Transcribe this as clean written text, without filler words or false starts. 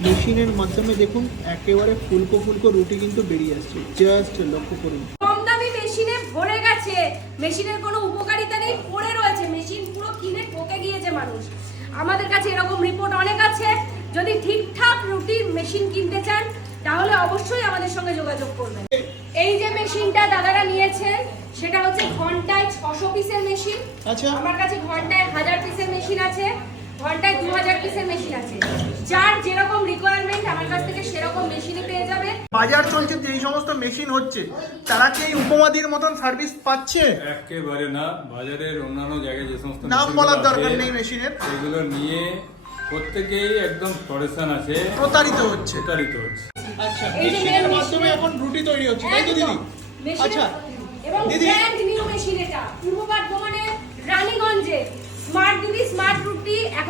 মেশিনের মাধ্যমে দেখুন একেবারে ফুলকো ফুলকো রুটি কিন্তু বেরিয়ে আসছে, জাস্ট লক্ষ্য করুন। কম দামি মেশিনে ভরে গেছে, মেশিনের কোনো উপকারিতা নেই, পড়ে রয়েছে, মেশিন পুরো কিনে ঠকে গিয়েছে মানুষ। আমাদের কাছে এরকম রিপোর্ট অনেক আছে। যদি ঠিকঠাক রুটির মেশিন কিনতে চান তাহলে অবশ্যই আমাদের সঙ্গে যোগাযোগ করবেন। এই যে মেশিনটা দাদারা নিয়েছেন সেটা হচ্ছে ঘন্টায় 600 পিসের মেশিন। আচ্ছা, আমার কাছে ঘন্টায় 1000 পিসের মেশিন আছে, ঘন্টায় 2000 পিসের মেশিন আছে। যার যেরকম রিকোয়ারমেন্ট আমার কাছ থেকে সেরকম মেশিনই পেয়ে যাবে। বাজার চলছে যে এই সমস্ত মেশিন হচ্ছে, তারা কি এই উপমাদির মতন সার্ভিস পাচ্ছে? একেবারে না। বাজারের অন্যান্য জায়গায় যে সমস্ত নাম মেশিনগুলো বলার আছে, দরকার নেই মেশিনের, সেগুলো নিয়ে প্রত্যেকেই একদম পরেশান আছে, প্রতারিত হচ্ছে। প্রতারিত হচ্ছে। আচ্ছা, এই যে মেশিনের মেন মাধ্যমে মেশিন। এখন রুটি তৈরি হচ্ছে, তাই তো দিদি? মেশিনের- আচ্ছা এবং দিদি, ব্র্যান্ড নিউ মেশিন এটা, পূর্ব বর্ধমানে রানীগঞ্জে স্মার্ট দিদি স্মার্ট রুটি এখন